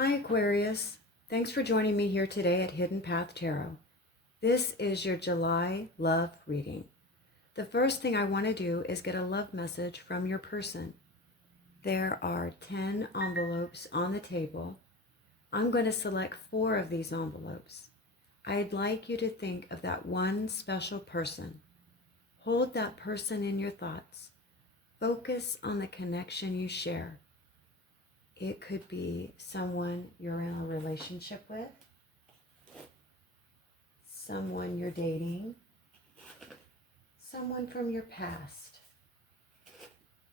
Hi Aquarius, thanks for joining me here today at Hidden Path Tarot. This is your July love reading. The first thing I want to do is get a love message from your person. There are 10 envelopes on the table. I'm going to select 4 of these envelopes. I'd like you to think of that one special person. Hold that person in your thoughts. Focus on the connection you share. It could be someone you're in a relationship with, someone you're dating, someone from your past,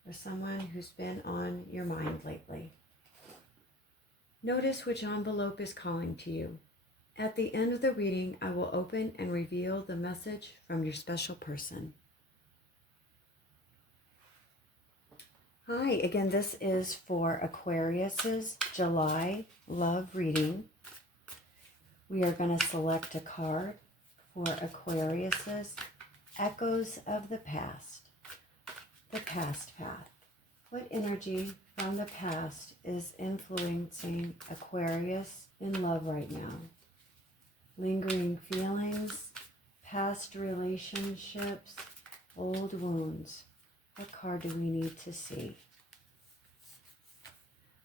or someone who's been on your mind lately. Notice which envelope is calling to you. At the end of the reading, I will open and reveal the message from your special person. Hi, again, this is for Aquarius's July love reading. We are going to select a card for Aquarius's Echoes of the Past path. What energy from the past is influencing Aquarius in love right now? Lingering feelings, past relationships, old wounds. What card do we need to see?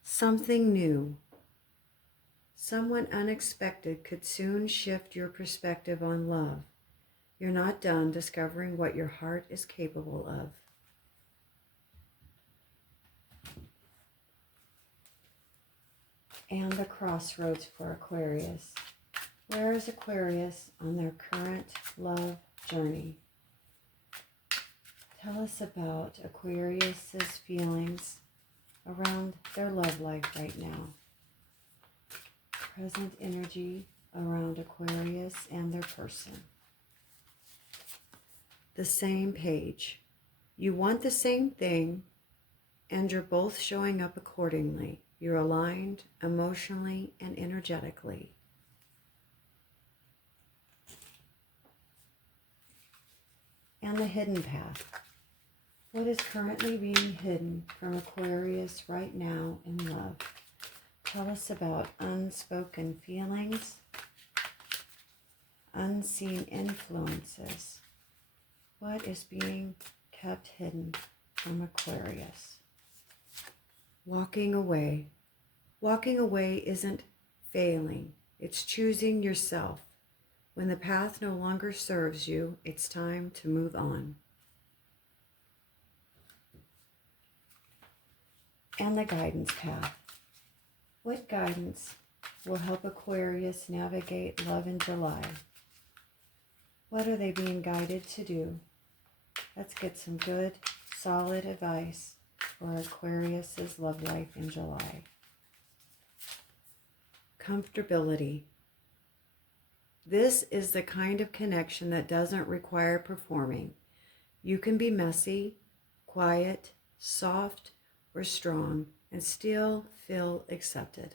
Something new. Someone unexpected could soon shift your perspective on love. You're not done discovering what your heart is capable of. And the crossroads for Aquarius. Where is Aquarius on their current love journey? Tell us about Aquarius's feelings around their love life right now. Present energy around Aquarius and their person. The same page. You want the same thing, and you're both showing up accordingly. You're aligned emotionally and energetically. And the hidden path. What is currently being hidden from Aquarius right now in love? Tell us about unspoken feelings, unseen influences. What is being kept hidden from Aquarius? Walking away. Walking away isn't failing. It's choosing yourself. When the path no longer serves you, it's time to move on. And the guidance path. What guidance will help Aquarius navigate love in July? What are they being guided to do? Let's get some good, solid advice for Aquarius's love life in July. Comfortability. This is the kind of connection that doesn't require performing. You can be messy, quiet, soft, or strong, and still feel accepted.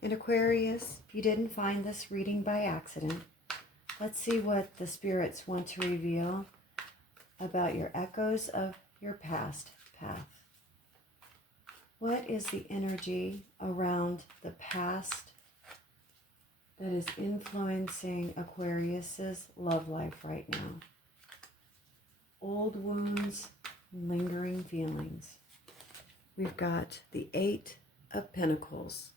In Aquarius, you didn't find this reading by accident. Let's see what the spirits want to reveal about your echoes of your past path. What is the energy around the past that is influencing Aquarius's love life right now? Old wounds, lingering feelings. We've got the 8 of Pentacles.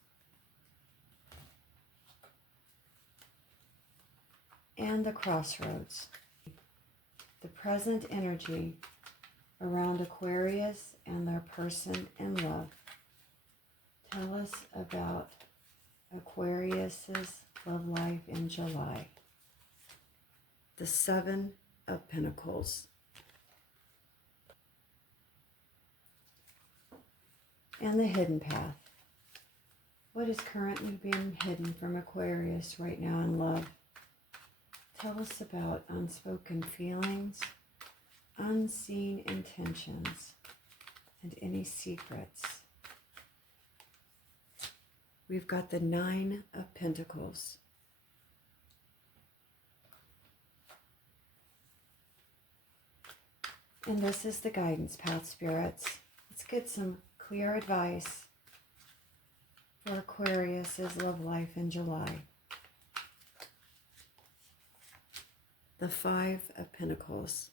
And the crossroads. The present energy around Aquarius and their person in love. Tell us about Aquarius's love life in July. The 7 of Pentacles. And the hidden path. What is currently being hidden from Aquarius right now in love? Tell us about unspoken feelings, unseen intentions, and any secrets. We've got the 9 of Pentacles. And this is the guidance path, spirits. Let's get some clear advice for Aquarius's love life in July. The Five of Pentacles.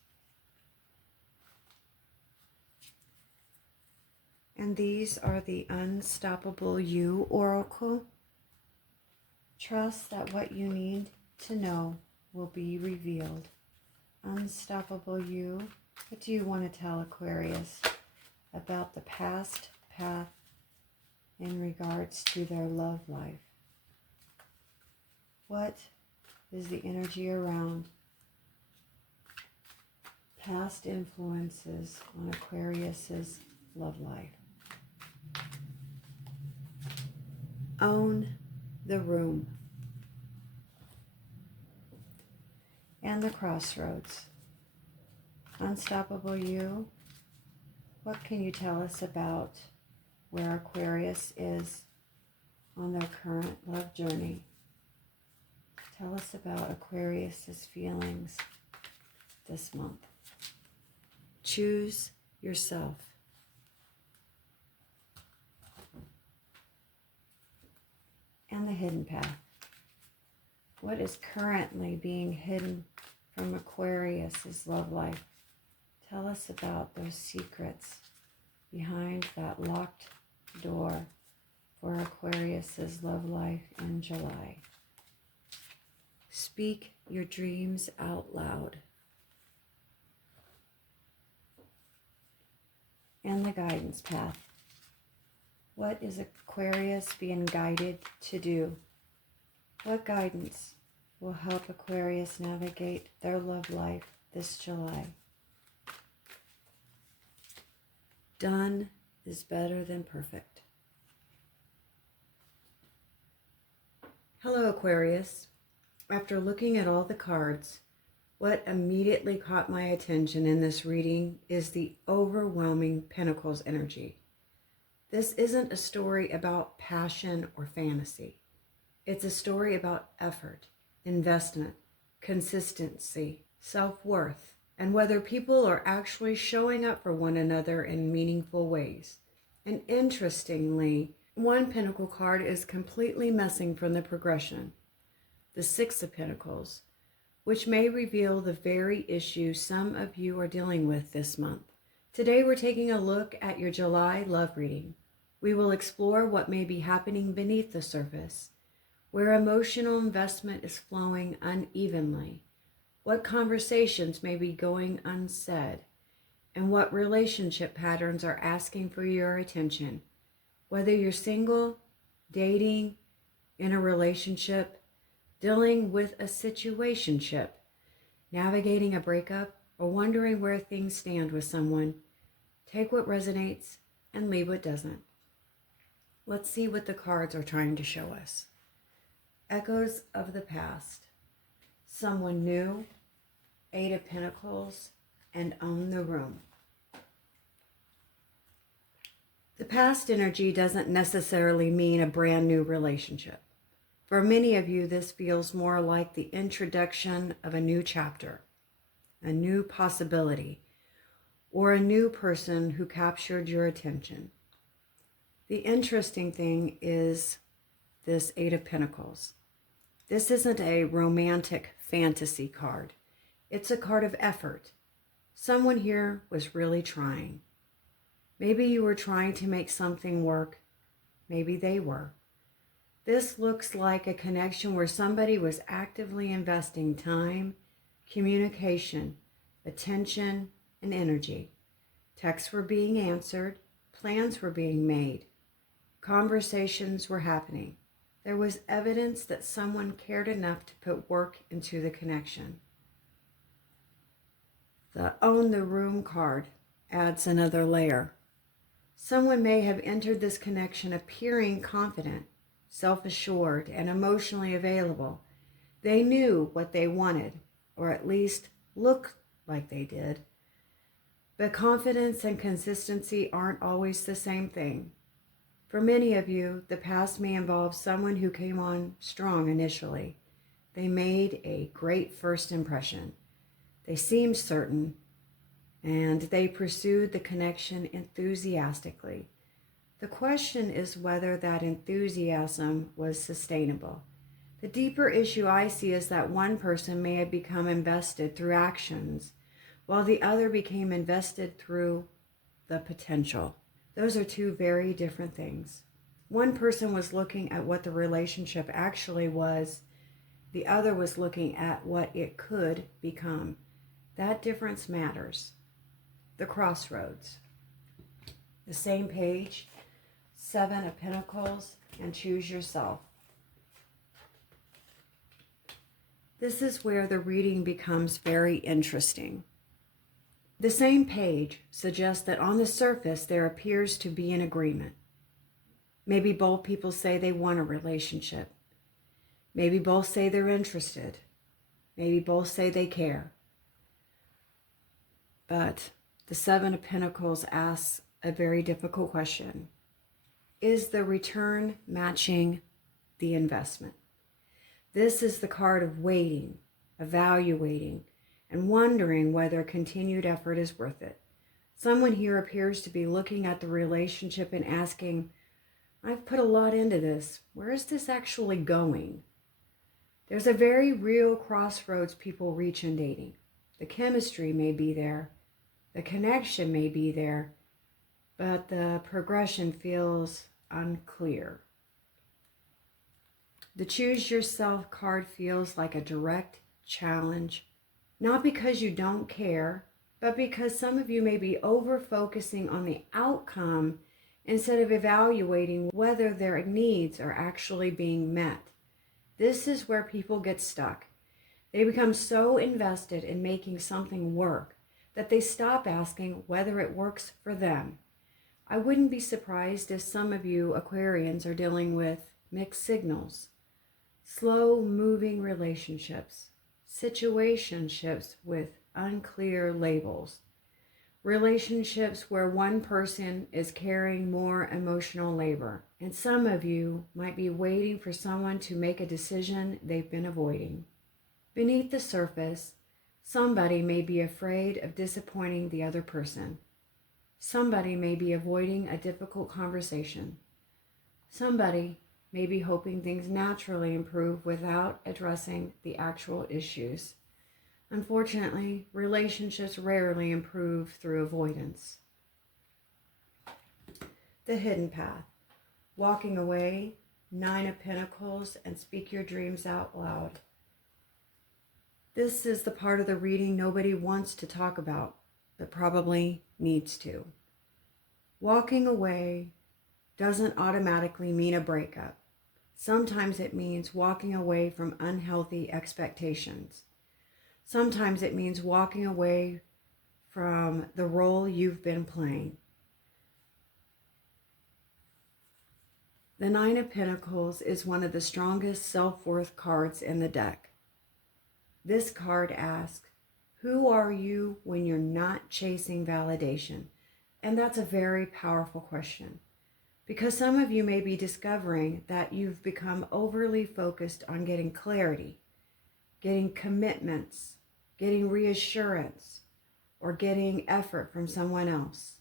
And these are the Unstoppable You Oracle. Trust that what you need to know will be revealed. Unstoppable You. What do you want to tell Aquarius about the past path in regards to their love life? What is the energy around past influences on Aquarius's love life? Own the room. And the Crossroads. Unstoppable You. What can you tell us about where Aquarius is on their current love journey? Tell us about Aquarius's feelings this month. Choose yourself. And the hidden path. What is currently being hidden from Aquarius's love life? Tell us about those secrets behind that locked door for Aquarius's love life in July. Speak your dreams out loud. And the guidance path. What is Aquarius being guided to do? What guidance will help Aquarius navigate their love life this July? Done is better than perfect. Hello, Aquarius. After looking at all the cards, what immediately caught my attention in this reading is the overwhelming Pentacles energy. This isn't a story about passion or fantasy. It's a story about effort, investment, consistency, self-worth, and whether people are actually showing up for one another in meaningful ways. And interestingly, one Pentacle card is completely missing from the progression, the Six of Pentacles, which may reveal the very issue some of you are dealing with this month. Today we're taking a look at your July love reading. We will explore what may be happening beneath the surface, where emotional investment is flowing unevenly, what conversations may be going unsaid, and what relationship patterns are asking for your attention. Whether you're single, dating, in a relationship, dealing with a situationship, navigating a breakup, or wondering where things stand with someone, take what resonates and leave what doesn't. Let's see what the cards are trying to show us. Echoes of the past. Someone new, Eight of Pentacles, and own the room. The past energy doesn't necessarily mean a brand new relationship. For many of you, this feels more like the introduction of a new chapter, a new possibility, or a new person who captured your attention. The interesting thing is this Eight of Pentacles. This isn't a romantic fantasy card. It's a card of effort. Someone here was really trying. Maybe you were trying to make something work. Maybe they were. This looks like a connection where somebody was actively investing time, communication, attention, and energy. Texts were being answered. Plans were being made. Conversations were happening. There was evidence that someone cared enough to put work into the connection. The Own the Room card adds another layer. Someone may have entered this connection appearing confident, self-assured, and emotionally available. They knew what they wanted, or at least looked like they did. But confidence and consistency aren't always the same thing. For many of you, the past may involve someone who came on strong initially. They made a great first impression. They seemed certain, and they pursued the connection enthusiastically. The question is whether that enthusiasm was sustainable. The deeper issue I see is that one person may have become invested through actions, while the other became invested through the potential. Those are two very different things. One person was looking at what the relationship actually was. The other was looking at what it could become. That difference matters. The crossroads. The same page, 7 of Pentacles, and choose yourself. This is where the reading becomes very interesting. The same page suggests that on the surface there appears to be an agreement. Maybe both people say they want a relationship. Maybe both say they're interested. Maybe both say they care. But the 7 of Pentacles asks a very difficult question. Is the return matching the investment? This is the card of waiting, evaluating, and wondering whether continued effort is worth it. Someone here appears to be looking at the relationship and asking, I've put a lot into this. Where is this actually going? There's a very real crossroads people reach in dating. The chemistry may be there. The connection may be there. But the progression feels unclear. The Choose Yourself card feels like a direct challenge. Not because you don't care, but because some of you may be over-focusing on the outcome instead of evaluating whether their needs are actually being met. This is where people get stuck. They become so invested in making something work that they stop asking whether it works for them. I wouldn't be surprised if some of you Aquarians are dealing with mixed signals, slow-moving relationships, situationships with unclear labels, relationships where one person is carrying more emotional labor, and some of you might be waiting for someone to make a decision they've been avoiding. Beneath the surface, somebody may be afraid of disappointing the other person. Somebody may be avoiding a difficult conversation. Somebody may be hoping things naturally improve without addressing the actual issues. Unfortunately, relationships rarely improve through avoidance. The hidden path. Walking away, 9 of Pentacles, and speak your dreams out loud. This is the part of the reading nobody wants to talk about, but probably needs to. Walking away doesn't automatically mean a breakup. Sometimes it means walking away from unhealthy expectations. Sometimes it means walking away from the role you've been playing. The 9 of Pentacles is one of the strongest self-worth cards in the deck. This card asks, who are you when you're not chasing validation? And that's a very powerful question, because some of you may be discovering that you've become overly focused on getting clarity, getting commitments, getting reassurance, or getting effort from someone else.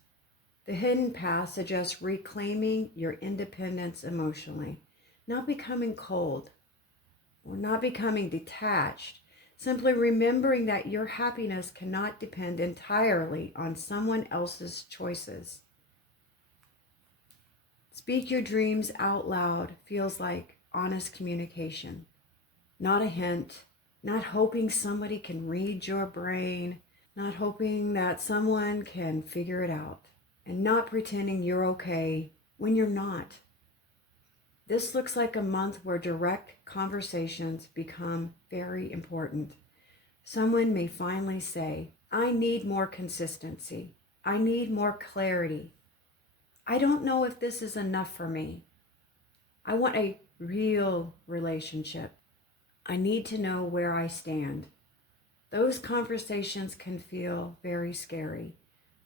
The hidden path suggests reclaiming your independence emotionally, not becoming cold or not becoming detached, simply remembering that your happiness cannot depend entirely on someone else's choices. Speak your dreams out loud feels like honest communication, not a hint, not hoping somebody can read your brain, not hoping that someone can figure it out, and not pretending you're okay when you're not. This looks like a month where direct conversations become very important. Someone may finally say, I need more consistency. I need more clarity. I don't know if this is enough for me. I want a real relationship. I need to know where I stand. Those conversations can feel very scary,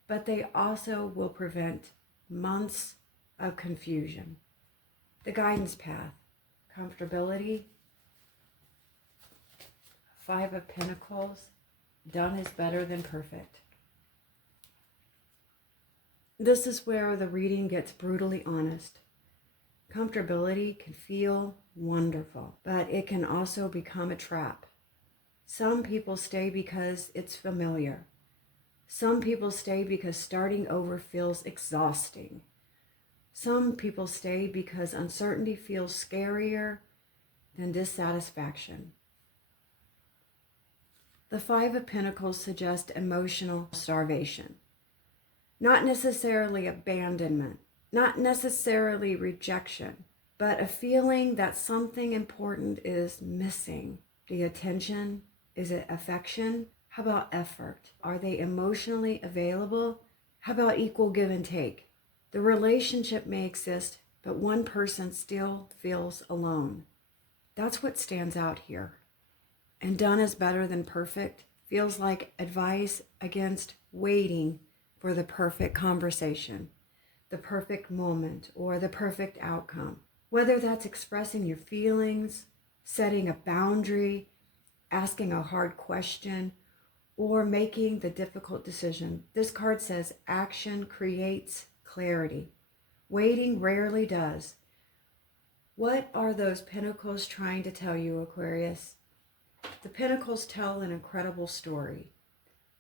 but they also will prevent months of confusion. The guidance path, comfortability, 5 of Pentacles, done is better than perfect. This is where the reading gets brutally honest. Comfortability can feel wonderful, but it can also become a trap. Some people stay because it's familiar. Some people stay because starting over feels exhausting. Some people stay because uncertainty feels scarier than dissatisfaction. The Five of Pentacles suggests emotional starvation. Not necessarily abandonment, not necessarily rejection, but a feeling that something important is missing. The attention? Is it affection? How about effort? Are they emotionally available? How about equal give and take? The relationship may exist, but one person still feels alone. That's what stands out here. And done is better than perfect feels like advice against waiting for the perfect conversation, the perfect moment, or the perfect outcome. Whether that's expressing your feelings, setting a boundary, asking a hard question, or making the difficult decision. This card says action creates clarity. Waiting rarely does. What are those pentacles trying to tell you, Aquarius? The pentacles tell an incredible story.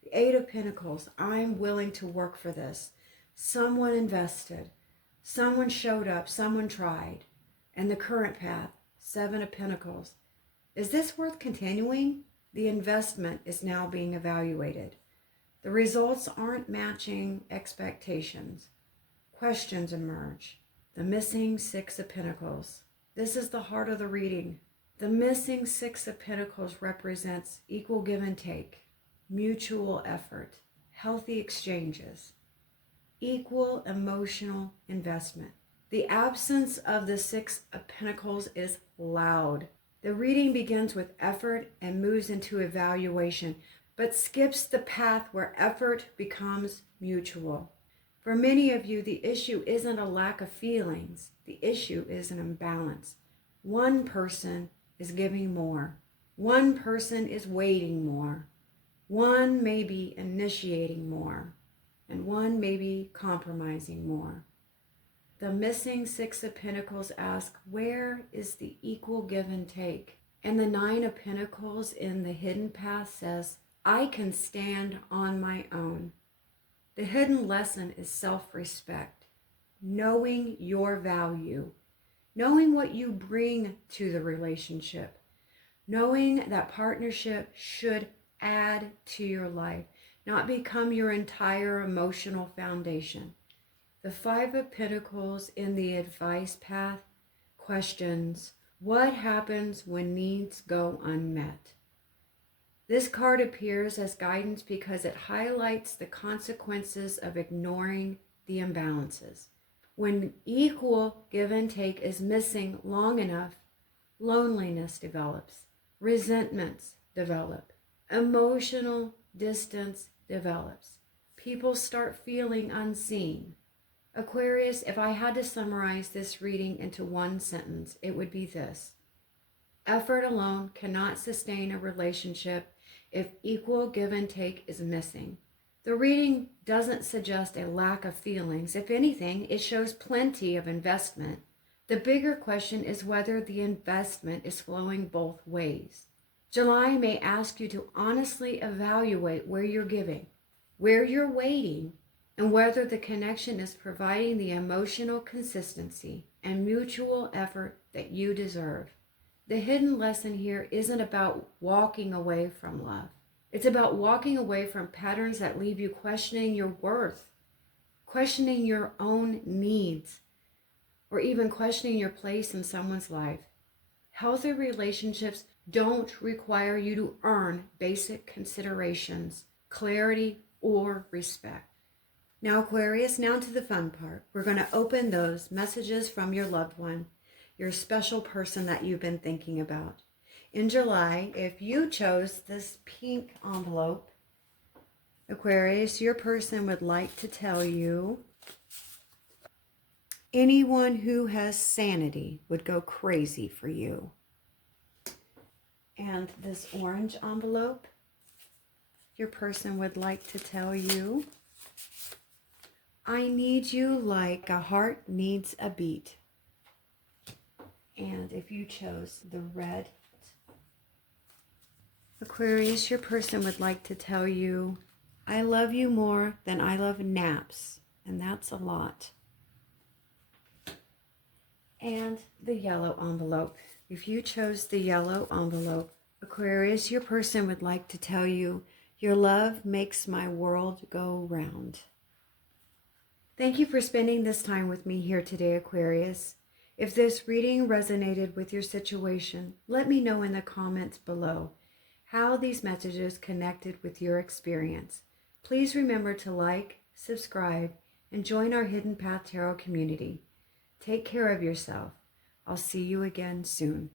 The Eight of Pentacles, I'm willing to work for this. Someone invested, someone showed up, someone tried. And the current path, Seven of Pentacles. Is this worth continuing? The investment is now being evaluated. The results aren't matching expectations. Questions emerge. The missing Six of Pentacles. This is the heart of the reading. The missing Six of Pentacles represents equal give and take, mutual effort, healthy exchanges, equal emotional investment. The absence of the Six of Pentacles is loud. The reading begins with effort and moves into evaluation, but skips the path where effort becomes mutual. For many of you, the issue isn't a lack of feelings. The issue is an imbalance. One person is giving more. One person is waiting more. One may be initiating more. And one may be compromising more. The missing Six of Pentacles asks, where is the equal give and take? And the Nine of Pentacles in the hidden path says, I can stand on my own. The hidden lesson is self-respect, knowing your value, knowing what you bring to the relationship, knowing that partnership should add to your life, not become your entire emotional foundation. The Five of Pentacles in the advice path questions, what happens when needs go unmet? This card appears as guidance because it highlights the consequences of ignoring the imbalances. When equal give and take is missing long enough, loneliness develops, resentments develop, emotional distance develops. People start feeling unseen. Aquarius, if I had to summarize this reading into one sentence, it would be this. Effort alone cannot sustain a relationship if equal give and take is missing. The reading doesn't suggest a lack of feelings. If anything, it shows plenty of investment. The bigger question is whether the investment is flowing both ways. July may ask you to honestly evaluate where you're giving, where you're waiting, and whether the connection is providing the emotional consistency and mutual effort that you deserve. The hidden lesson here isn't about walking away from love. It's about walking away from patterns that leave you questioning your worth, questioning your own needs, or even questioning your place in someone's life. Healthy relationships don't require you to earn basic considerations, clarity, or respect. Now, Aquarius, now to the fun part. We're going to open those messages from your loved one, your special person that you've been thinking about. In July, if you chose this pink envelope, Aquarius, your person would like to tell you, anyone who has sanity would go crazy for you. And this orange envelope, your person would like to tell you, I need you like a heart needs a beat. And if you chose the red, Aquarius, your person would like to tell you, I love you more than I love naps. And that's a lot. And the yellow envelope. If you chose the yellow envelope, Aquarius, your person would like to tell you, your love makes my world go round. Thank you for spending this time with me here today, Aquarius. If this reading resonated with your situation, let me know in the comments below how these messages connected with your experience. Please remember to like, subscribe, and join our Hidden Path Tarot community. Take care of yourself. I'll see you again soon.